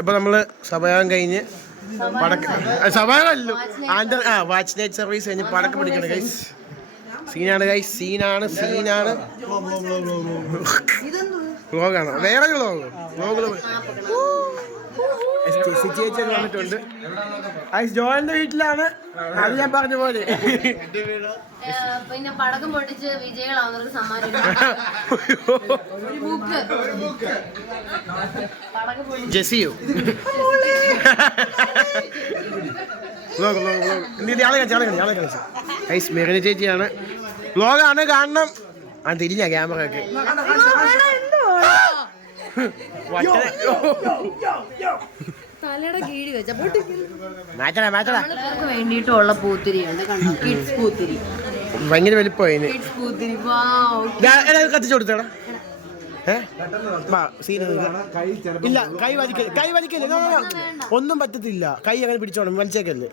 അപ്പൊ നമ്മള് സഭയാൻ കഴിഞ്ഞ് സഭയല്ലോ വാച്ച് നൈറ്റ് സർവീസ് കഴിഞ്ഞ് പടക്കം പിടിക്കണം ഗൈസ്. സീനാണ് ഗൈസ്, സീനാണ്. വ്ളോഗാണോ? വേറെ വ്ളോഗ് ചേച്ചി വന്നിട്ടുണ്ട്. ജോയന്റെ വീട്ടിലാണ്, അത് ഞാൻ പറഞ്ഞ പോലെ. പിന്നെ പടക്കം പൊട്ടിച്ച് വിജയികളാവുന്നവർക്ക് സമ്മാനം ജെസിയോ മെറിന ചേച്ചിയാണ്. വ്ളോഗാണ്, കാണണം. ആ തിരിഞ്ഞ ക്യാമറ ഒക്കെ തലയുടെ കീഴി വെച്ച വേണ്ടിയിട്ടുള്ള പൂത്തിരിയുണ്ട്. കിഡ്സ് പൂത്തിരി ഭയങ്കര വലിപ്പമായി. കത്തിച്ചു കൊടുത്തേടാ. ഇല്ല, കൈ വലിക്കല്ലേ. ഒന്നും പറ്റത്തില്ല. കൈ അങ്ങനെ പിടിച്ചോണം. വലിച്ചേക്കല്ലേ.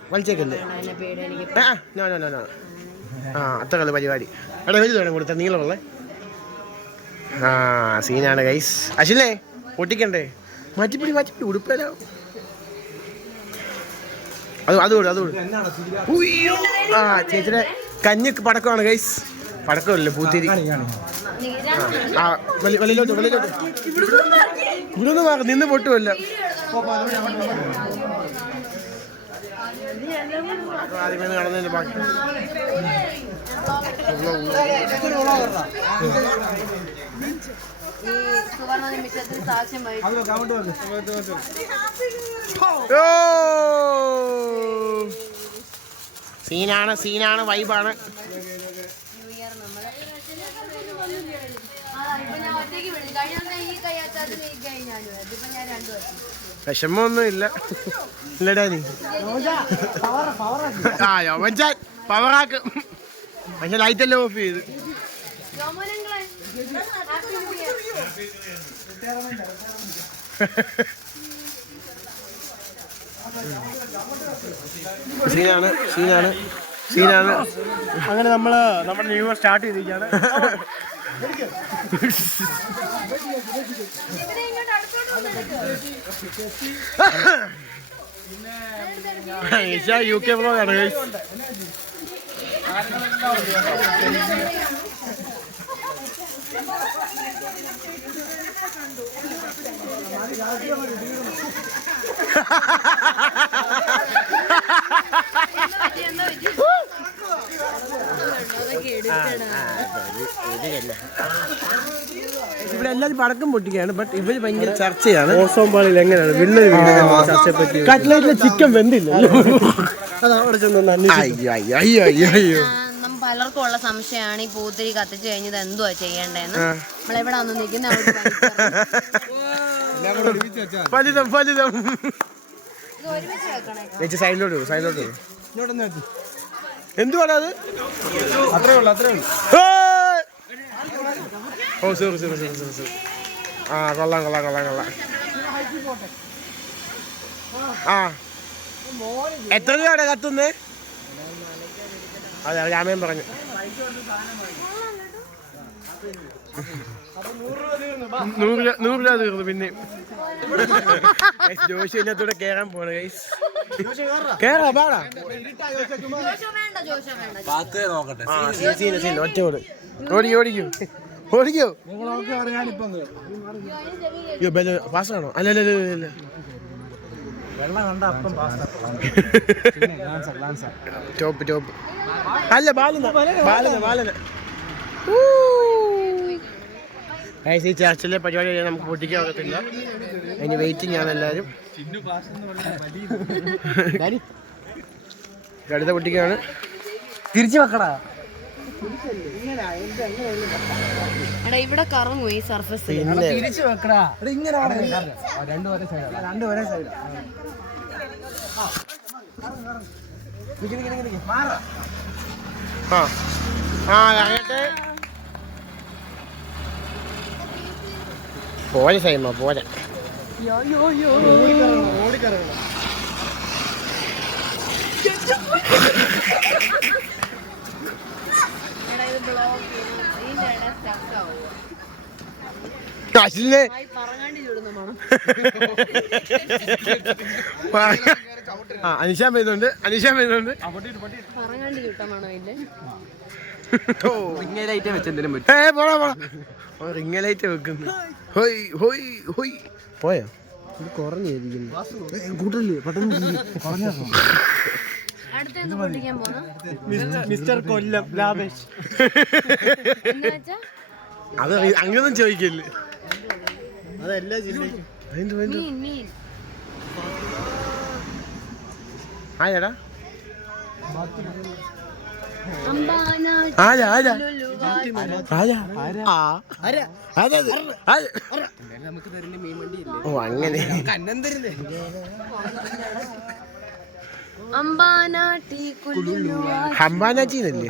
അത്ര കളി പരിപാടി. അവിടെ വലുത് വേണം കൊടുത്ത നീളമുള്ള. സീനാണ് ഗൈസ്. അശ്വിനെ പൊട്ടിക്കണ്ടേ? മാറ്റിപ്പിടി ഉടുപ്പല്ലോ. അത് ചേച്ചിയുടെ കഞ്ഞി പടക്കമാണ് ഗൈസ്. പടക്കമല്ലേ, പൂത്തിരി. വെളിയിലോട്ട് ഇവിടുന്ന് മാറി നിന്ന് പൊട്ടുമല്ല. ആദ്യമേ കാണുന്നതിന്റെ ബാക്കി സീനാണ് വൈബാണ്. വിഷമൊന്നും ഇല്ല. ഇല്ലടാ നീ പവറാക്ക്. പക്ഷെ ലൈറ്റെല്ലാം ഓഫ് ചെയ്ത്. സീനാണ്. അങ്ങനെ നമ്മുടെ ന്യൂ ഇയർ സ്റ്റാർട്ട് ചെയ്തിരിക്കുകയാണ്. UK വ്ളോഗാണ്. ഇവിടെ എല്ലാവരും പടക്കം പൊട്ടിക്കുകയാണ്. ബട്ട് ഇവര് ഭയങ്കര ചർച്ചയാണ്. ഓസോംപാളിൽ എങ്ങനെയാണ് ചർച്ചയെ പറ്റി. കട്ട്ലേറ്റിലെ ചിക്കൻ വെന്തില്ല. പലർക്കും ഉള്ള സംശയമാണ് ഈ പൂത്തിരി കത്തിച്ചു കഴിഞ്ഞത് എന്തുവാ ചെയ്യേണ്ടതെന്ന്. നമ്മളെവിടെ വന്ന് നിൽക്കുന്ന സൈഡിലോട്ട് എന്തുവാണ് അത്? അത്രേ ഉള്ളു. ഓ സോറി. കൊള്ളാം. എത്ര രൂപയുടെ കത്തുന്നേ? അതെ, രാമൻ പറഞ്ഞു. 100 രൂപ തീർന്നു. പിന്നെ ജോഷി ഇതിനകത്തൂടെ കേറാൻ പോണ ഗൈസ്. കേറാ പാടാ. ഒറ്റ ഓടിക്കോ. പാസ്സാണോ? അല്ല ടോപ്പ് അല്ല ബാലന. ഈ ചർച്ചിലെ പരിപാടി നമുക്ക് പൊട്ടിക്കാൻ പറ്റത്തില്ല. അതിന് വെയിറ്റിംഗ് ആണ് എല്ലാവരും. അടുത്ത പൊട്ടിക്കാണ്. തിരിച്ചു വെക്കടാ. ഇവിടെ കറങ്ങും ഈ സർഫസ്. തിരിച്ചു വെക്കടാ. ഇങ്ങനെ രണ്ടുപേരെ സൈഡ്. പോരെ സൈമ പോരെ. അനീഷാൻ വരുന്നുണ്ട്. റിങ്ങലൈറ്റ് വെക്കുന്നു. പോയോ ഇത് കുറഞ്ഞിരിക്കുന്നു കൂട്ടല്ലേ പെട്ടെന്ന്. മിസ്റ്റർ കൊല്ലം ലാഭേഷ്. അത് അങ്ങനൊന്നും ചോദിക്കല്ലേ. അതെല്ലാ ജില്ലയ്ക്കും. ആരാടാ? ഓ അങ്ങനെ ഹമ്പാനാച്ചിന്നല്ലേ?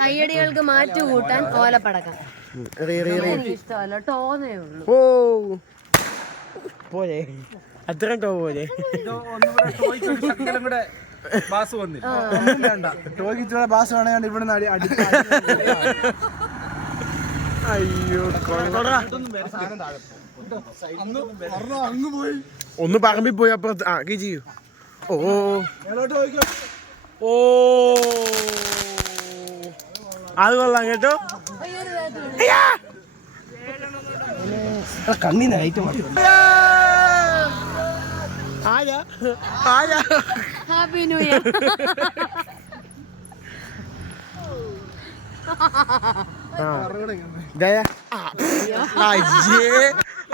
കയ്യടികൾക്ക് മാറ്റു കൂട്ടാൻ ഓലപ്പടക്കം ഇഷ്ടമല്ല. ടോന്നേ ഉള്ളൂ. ഓ പോലെ അത്രയും ടോ പോലെ. ടോയ്ക്ക് ബാസ് വേണമെങ്കിൽ ഇവിടെ അയ്യോ ഒന്ന് പറമ്പിൽ പോയി അപ്പുറത്ത് ആക്കി ചെയ്യൂ. ഓ ഓ അത് കൊള്ളാം കേട്ടോ. കണ്ണിനായിട്ട് ഹാപ്പി ന്യൂ ഇയർ.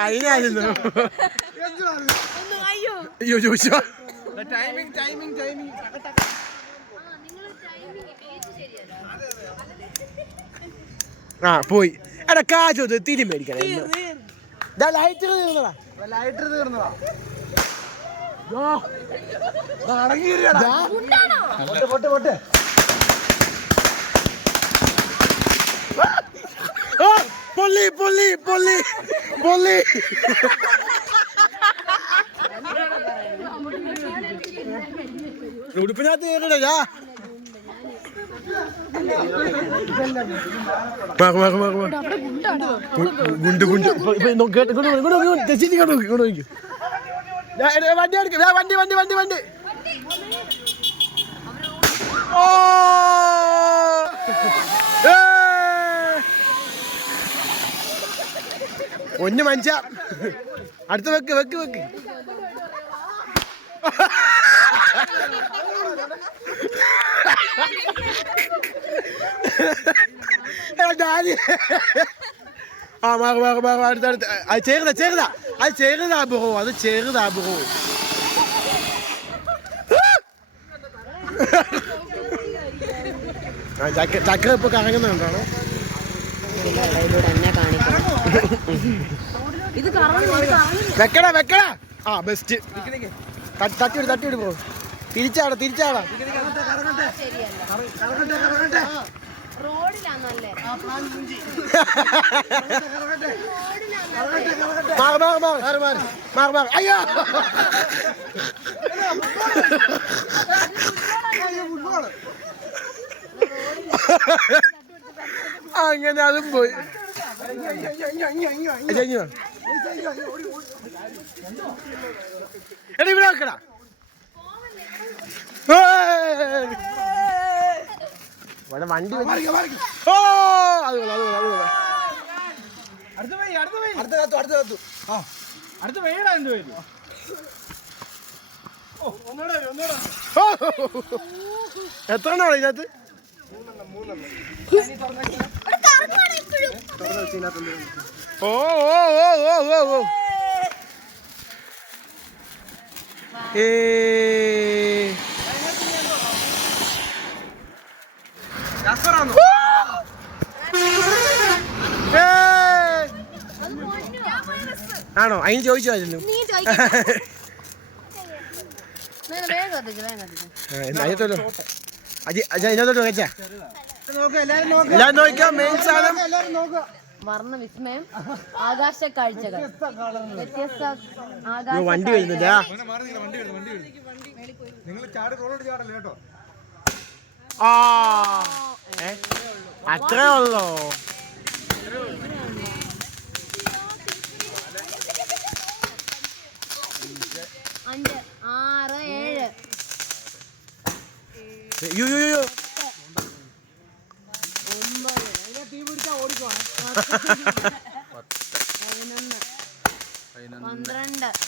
അതിനായിരുന്നു. അയ്യോ ചോദിച്ചോ. ആ പോയി. എടാ കാശ് തിരി മേടിക്കണം. ലൈറ്റർ തീർന്നടാ. പൊള്ളി പൊള്ളി പൊള്ളി പൊള്ളി. ഉടുപ്പിനകത്ത് കേട്ടടാ. ഗുണ്ട് ഗുണ്ട് വണ്ടി എടുക്ക. വണ്ടി വണ്ടി വണ്ടി വണ്ടി. ഓ ഒന്ന് മനുഷ്യ അടുത്ത് വെക്ക് വെക്ക് വെക്ക്. ആ മാറും മാറും മാറും. അടുത്തടുത്ത് അത് ചെറുതാ ചെറുതാ. അത് ചെറുതാ ബ്രോ. അത് ചെറുതാ ബ്രോ. ചക്ര ഇപ്പൊ കറങ്ങുന്നുണ്ടാണോ? വെക്കടാ വെക്കടാ. ആ ബെസ്റ്റ്. തട്ടിവിട് തട്ടിവിട് ബ്രോ. തിരിച്ചാടാ തിരിച്ചാടാ. അയ്യോ അങ്ങനെ അതും പോയി. എടാ ഇവിടെ വെക്കടാ. ഇവിടെ വണ്ടി. ഓ അത് അത് അത് എത്ര എണ്ണോ ഇതിനകത്ത്? ഓ ഓ ഓ ഓ ഓ ആണോ? അതിന് ചോദിച്ചായിരുന്നു. അതിനകത്തോട്ട് വെച്ചാ എല്ലാരും നോക്കാം. മെയിൻ സാധനം വർണ്ണ വിസ്മയം, ആകാശ കാഴ്ചകൾ, വ്യത്യസ്ത ആകാശ വണ്ടി വരുന്നില്ല. അത്രേ ഉള്ളോ? 5, 6, 7. യോ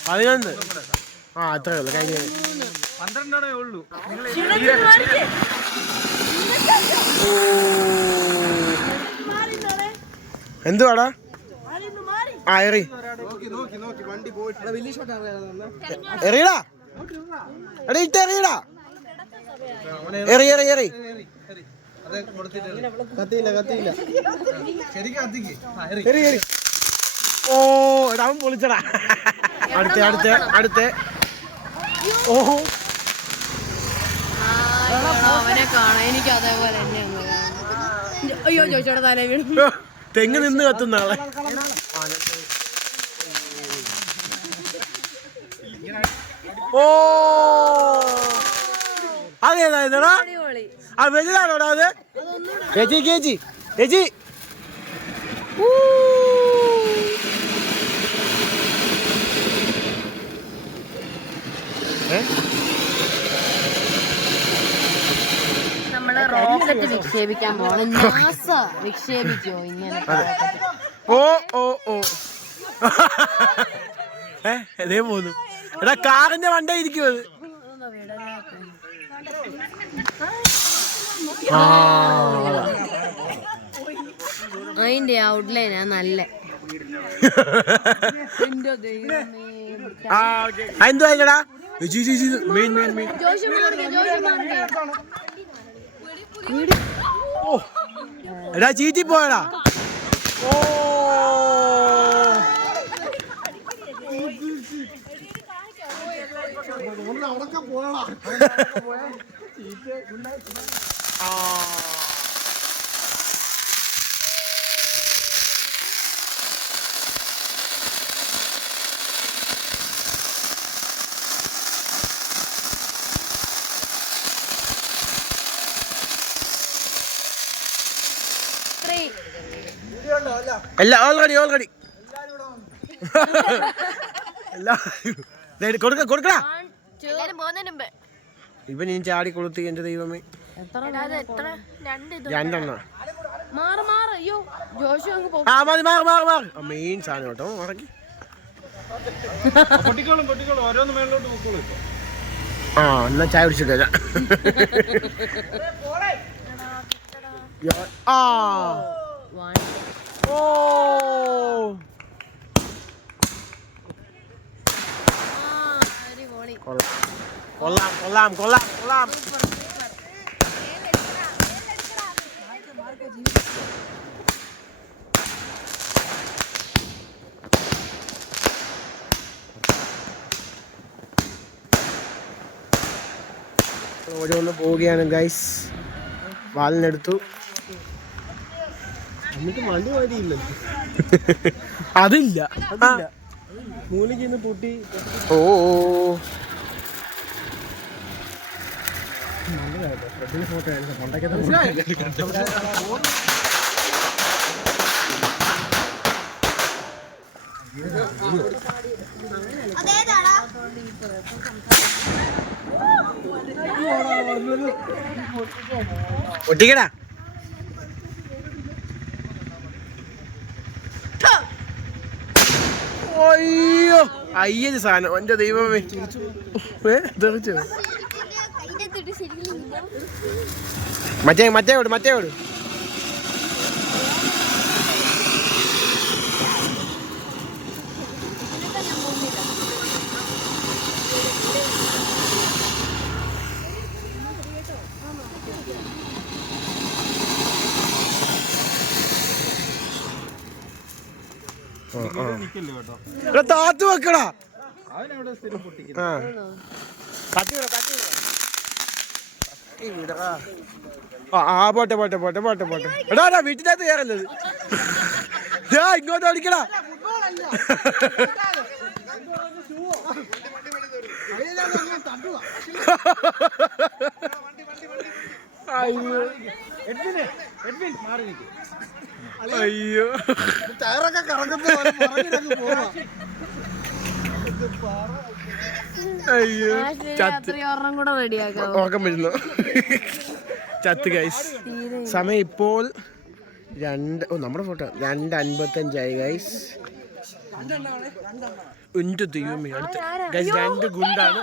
11. അത്രേ ഉള്ളു. കഴിഞ്ഞ 12 ഉള്ളൂ. എന്തുവാടാ? എറി എറിയടാ. എടാ ഇട്ട് എറിയടാ. എറി എറി എറി. എറി എറി. ഓ എടാ അവൻ പൊളിച്ചടാ. അടുത്ത ഓഹോ അവനെ കാണാൻ എനിക്ക് അതേപോലെ തന്നെയാണ്. അയ്യോ ചോദിച്ചോടെ തല വീണു. തെങ്ങ് നിന്ന് കത്തുന്ന ആളെ. ഓ അതേതാ? ആ വലുതാണോടാ അത്? ചേച്ചി നമ്മള് റോക്കറ്റ് വിക്ഷേപിക്കാൻ പോണം. നാസ വിക്ഷേപിച്ചോ ഇങ്ങനെ? ഓ ഇതേ പോന്നു. എടാ കാറിന്റെ വണ്ട ഇരിക്കും അത്. അതിന്റെ ഔട്ട്ലൈനാ നല്ല. എന്തുവാ മെയിൻ എടാ ചീറ്റി പോയടാ. ഓ ഓൾറെഡി കൊടുക്കടാ. ഇവൻ ഞാൻ ചാടി കൊളുത്തി. എന്റെ ദൈവമേ, 2 മെയിൻ സാധനം കേട്ടോ. മറക്കി എന്നാ ചായ കുടിച്ചിട്ട് കൊള്ളാം. ഓരോന്ന് പോവുകയാണ് ഗൈസ്. വാലിനെടുത്തു. എന്നിട്ട് വണ്ടി വരിയില്ല. അതില്ല മൂലിക്ക് പൊട്ടി. ഓ ഫോട്ടോ ഒട്ടിക്കടാ. അയ്യോ അയ്യന് സാധനം. എന്റെ ദൈവമേ, തെറിച്ചോ? മറ്റേ വിട്. താത്തു വെക്കടാ. പോട്ടെ പോട്ടെ പോട്ടെ പോട്ടെ പോട്ടെ എടാ വീട്ടിനകത്ത് കയറല്ലത് ഇങ്ങോട്ട് ഓടിക്കടാ. അയ്യോ ടയറൊക്കെ അയ്യോ ഉറക്കം വരുന്നു. ചത്ത് ഗൈസ്. സമയം ഇപ്പോൾ നമ്മുടെ ഫോട്ടോ 2:55 ഗൈസ്. ഉണ്ട് ദൈവമേ. അടുത്ത് ഗൈസ് 2 ഗുണ്ടാണ്.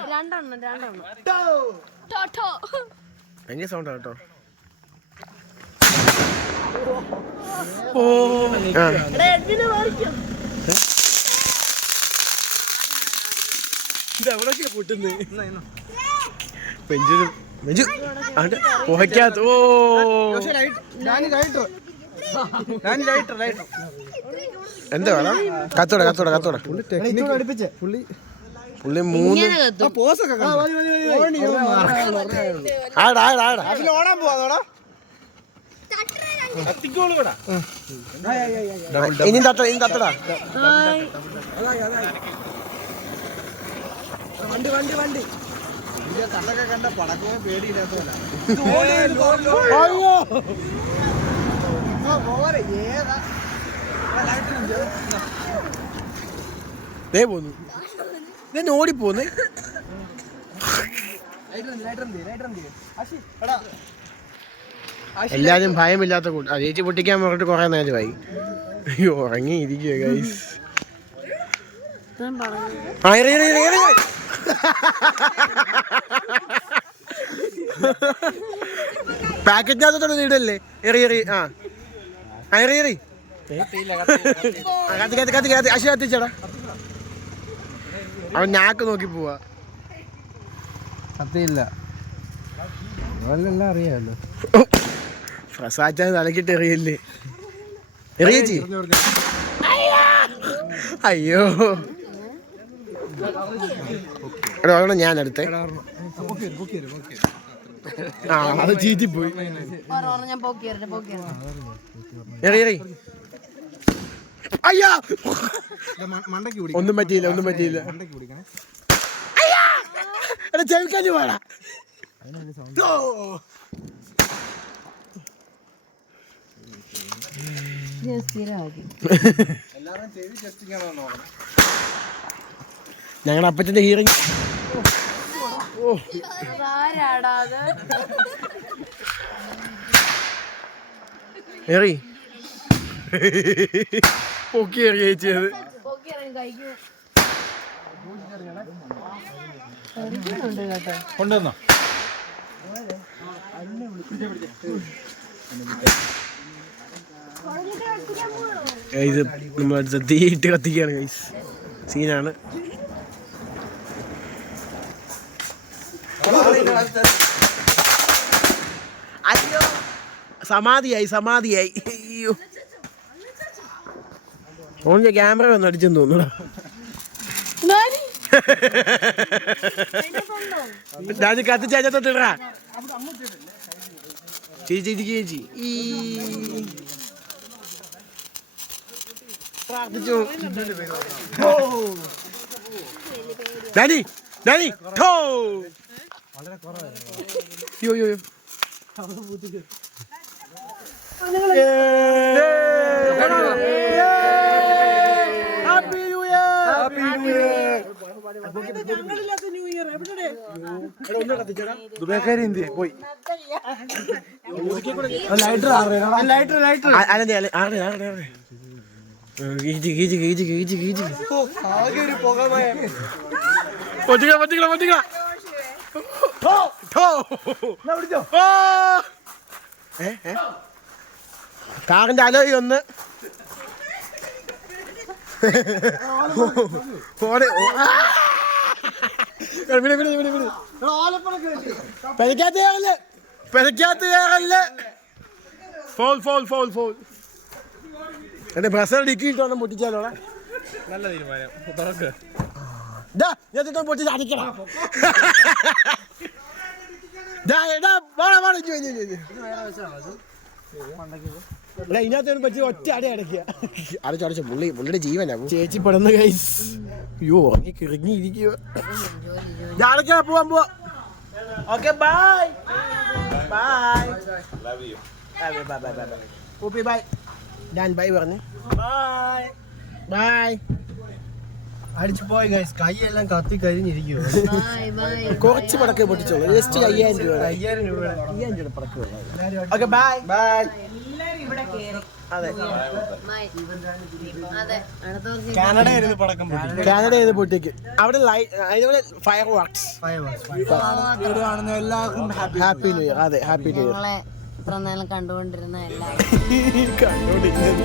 ഭയങ്കര സൗണ്ടാ കേട്ടോ. ഇതെവിടൊക്കെയാ പൊട്ടുന്നേ? പെഞ്ചിനും പുഹയ്ക്കാത്ത. എന്താ വേണം? കത്തോടെ കത്തോടെ കത്തോടെ. പുള്ളി 3 ഓടാൻ പോവാ. ഇനി തട്ടടാ ഇനി തട്ടടാ. വണ്ടി വണ്ടി വണ്ടി കണ്ണൊക്കെ കണ്ട പടക്കവും പേടിയില്ലാത്തല്ല. പോന്നു ഞാൻ ഓടിപ്പോന്ന്. എല്ലാരും ഭയമില്ലാത്ത കൂട്ടം. ചേച്ചി പൊട്ടിക്കാൻ പറഞ്ഞിട്ട് കുറെ നേരമായി. അയ്യോ ഉറങ്ങിയിരിക്കുക ഗൈസ്. പാക്കറ്റിനകത്തോടെ നീടല്ലേ എറി എറി. എറി എറി കത്തി കത്തി കത്തി കത്തി. അശി കത്തിച്ചടാ. അവൻ നാക്ക് നോക്കി പോവാ. കത്തിയില്ല. എല്ലാം അറിയാമല്ലോ. പ്രസാദ് തലക്കിട്ട് എറിയല്ലേ. എറിയേച്ചി. അയ്യോ എടാ ഞാൻ അടുത്തേ. അത് ചീറ്റി പോയി. എറി എറി. അയ്യാ ഒന്നും പറ്റിയില്ല ഒന്നും പറ്റിയില്ല. എടാ ചെവിക്കാഞ്ഞു പോടാ. ഞങ്ങളുടെ അപ്പച്ചന്റെ ഹീറിങ്. എറി പൊക്കി എറിയത്. കൊണ്ടുവന്നോ? ഇത് നമ്മൾ തീയിട്ട് കത്തിക്കുകയാണ് ഗൈസ്. സീനാണ്. അയ്യോ സമാധിയായി സമാധിയായി. അയ്യോ ഓണിന്റെ ക്യാമറ വന്ന് അടിച്ചെന്ന് തോന്നുന്നു. രാജു കത്തിച്ചാ ചേച്ചി ചേച്ചി പ്രാർത്ഥിച്ചു. ഡാനി ഡാനി ഠോ. Yo yo yo happy new year. Happy new year. ഞങ്ങളില്ലാത്ത ന്യൂ ഇയർ എവിടെ? ദുബൈക്കാരി എന്തിയെ പോയി. ലൈറ്റർ ലൈറ്റർ ലൈറ്റർ അല്ലേ ആടെ ആടെ ആടെ. ഗീജി ഗീജി ഗീജി ഗീജി ഗീജി. ആകെ ഒരു പോകാമായ പറ്റിക്ക പറ്റിക്ക പറ്റിക്ക. കാറിന്റെ അലോയി ഒന്ന് പെരക്കാത്ത കയറല്ലേ പെരക്കാത്ത കയറല്ലേ. Fall fall fall fall. എന്റെ ബ്രസർ ഡിക്കിട്ടോണം പൊട്ടിച്ചാലോടാ. നല്ല തീരുമാനം. പൊട്ടിച്ച് അടിക്കണം. ഇതിനകത്ത് പറ്റി ഒറ്റ അടി അടയ്ക്കുക അടച്ചടച്ച പുള്ളിയുടെ ജീവനാ ചേച്ചി പെടുന്ന ഗൈസ്. അയ്യോ ഉറങ്ങി കിറങ്ങിയിരിക്കുക. അടയ്ക്കാ പോവാൻ പോവാ. Okay bye bye bye bye. ഞാൻ ബൈ പറഞ്ഞു. Bye bye. അടിച്ചു പോയി ഗൈസ്. കൈയെല്ലാം കത്തി കരിഞ്ഞിരിക്കുക. കുറച്ച് പടക്കെ പൊട്ടിച്ചോളൂ. ജസ്റ്റ് 5000 രൂപ പടക്കുക. Okay bye bye. അതെ കാനഡ പൊട്ടിക്ക്. അവിടെ അതിവിടെ ഫയർ വർക്സ്. കാണുന്ന എല്ലാവർക്കും ഹാപ്പി ന്യൂ ഇയർ. അതെ ഹാപ്പി ന്യൂ ഇയർ. കണ്ടുകൊണ്ടിരുന്ന എല്ലാവരും കണ്ടുകൊണ്ടിരുന്നത്